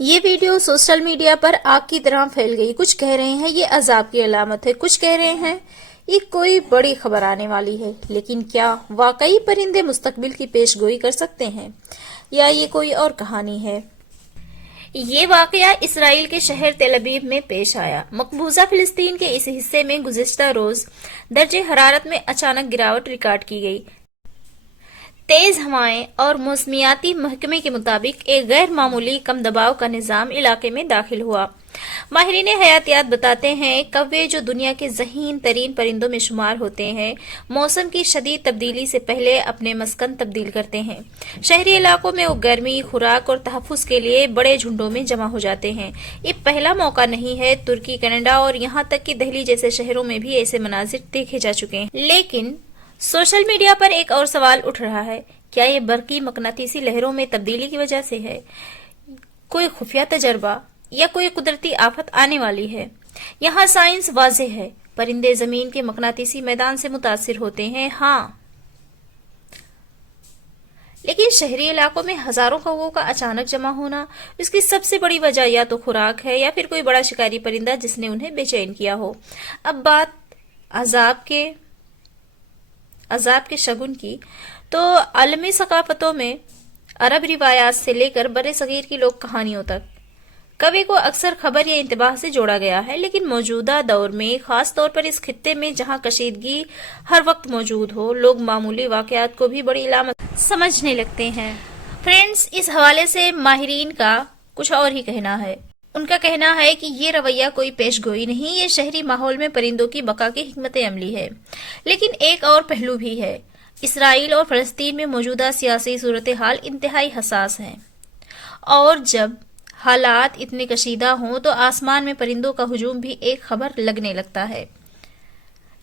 یہ video social media پر آگ کی طرح پھیل گئی۔ کچھ کہہ رہے ہیں یہ عذاب کی علامت ہے، کچھ کہہ رہے ہیں یہ کوئی بڑی خبر آنے والی ہے۔ لیکن کیا واقعی پرندے مستقبل کی پیش گوئی کر سکتے ہیں یا یہ کوئی اور کہانی ہے؟ یہ واقعہ اسرائیل کے شہر تل ابیب میں پیش آیا۔ مقبوضہ فلسطین کے اس حصے میں گزشتہ روز درجہ حرارت میں اچانک گراوٹ ریکارڈ کی گئی۔ تیز ہوائیں اور موسمیاتی محکمے کے مطابق ایک غیر معمولی کم دباؤ کا نظام علاقے میں داخل ہوا۔ ماہرین حیاتیات بتاتے ہیں کوے جو دنیا کے ذہین ترین پرندوں میں شمار ہوتے ہیں، موسم کی شدید تبدیلی سے پہلے اپنے مسکن تبدیل کرتے ہیں۔ شہری علاقوں میں وہ گرمی، خوراک اور تحفظ کے لیے بڑے جھنڈوں میں جمع ہو جاتے ہیں۔ یہ پہلا موقع نہیں ہے، ترکی، کینیڈا اور یہاں تک کہ دہلی جیسے شہروں میں بھی ایسے مناظر دیکھے جا چکے ہیں۔ لیکن سوشل میڈیا پر ایک اور سوال اٹھ رہا ہے، کیا یہ برقی مقناطیسی لہروں میں تبدیلی کی وجہ سے ہے؟ کوئی خفیہ تجربہ یا کوئی قدرتی آفت آنے والی ہے؟ یہاں سائنس واضح ہے، پرندے زمین کے مقناطیسی میدان سے متاثر ہوتے ہیں، ہاں، لیکن شہری علاقوں میں ہزاروں کووں کا اچانک جمع ہونا، اس کی سب سے بڑی وجہ یا تو خوراک ہے یا پھر کوئی بڑا شکاری پرندہ جس نے انہیں بے چین کیا ہو۔ اب بات عذاب کے شگن کی، تو عالمی ثقافتوں میں عرب روایات سے لے کر بر صغیر کی لوک کہانیوں تک کوے کو اکثر خبر یا انتباہ سے جوڑا گیا ہے۔ لیکن موجودہ دور میں، خاص طور پر اس خطے میں جہاں کشیدگی ہر وقت موجود ہو، لوگ معمولی واقعات کو بھی بڑی علامت سمجھنے لگتے ہیں۔ فرینڈز، اس حوالے سے ماہرین کا کچھ اور ہی کہنا ہے۔ ان کا کہنا ہے کہ یہ رویہ کوئی پیش گوئی نہیں، یہ شہری ماحول میں پرندوں کی بقا کی حکمت عملی ہے۔ لیکن ایک اور پہلو بھی ہے، اسرائیل اور فلسطین میں موجودہ سیاسی صورتحال انتہائی حساس ہے، اور جب حالات اتنے کشیدہ ہوں تو آسمان میں پرندوں کا ہجوم بھی ایک خبر لگنے لگتا ہے۔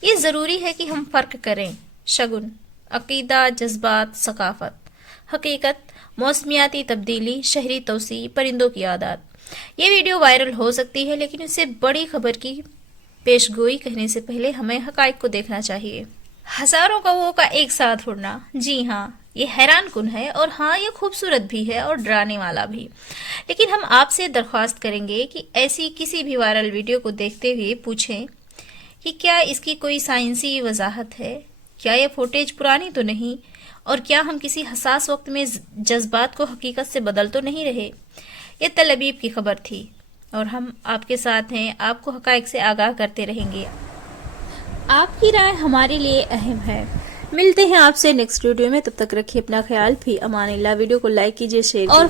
یہ ضروری ہے کہ ہم فرق کریں: شگن، عقیدہ، جذبات، ثقافت، حقیقت، موسمیاتی تبدیلی، شہری توسیع، پرندوں کی عادات۔ یہ ویڈیو وائرل ہو سکتی ہے، لیکن اس سے بڑی خبر کی پیش گوئی کرنے سے پہلے ہمیں حقائق کو دیکھنا چاہیے۔ ہزاروں کووں کا ایک ساتھ اڑنا، جی ہاں، یہ حیران کن ہے، اور ہاں، یہ خوبصورت بھی ہے اور ڈرانے والا بھی۔ لیکن ہم آپ سے درخواست کریں گے کہ ایسی کسی بھی وائرل ویڈیو کو دیکھتے ہوئے پوچھیں کہ کیا اس کی کوئی سائنسی وضاحت ہے، کیا یہ فوٹیج پرانی تو نہیں، اور کیا ہم کسی حساس وقت میں جذبات کو حقیقت سے بدل تو نہیں رہے۔ یہ تل ابیب کی خبر تھی، اور ہم آپ کے ساتھ ہیں، آپ کو حقائق سے آگاہ کرتے رہیں گے۔ آپ کی رائے ہمارے لیے اہم ہے۔ ملتے ہیں آپ سے نیکسٹ ویڈیو میں، تب تک رکھیے اپنا خیال، بھی امان اللہ۔ ویڈیو کو لائک کیجیے، شیئر کیجیے۔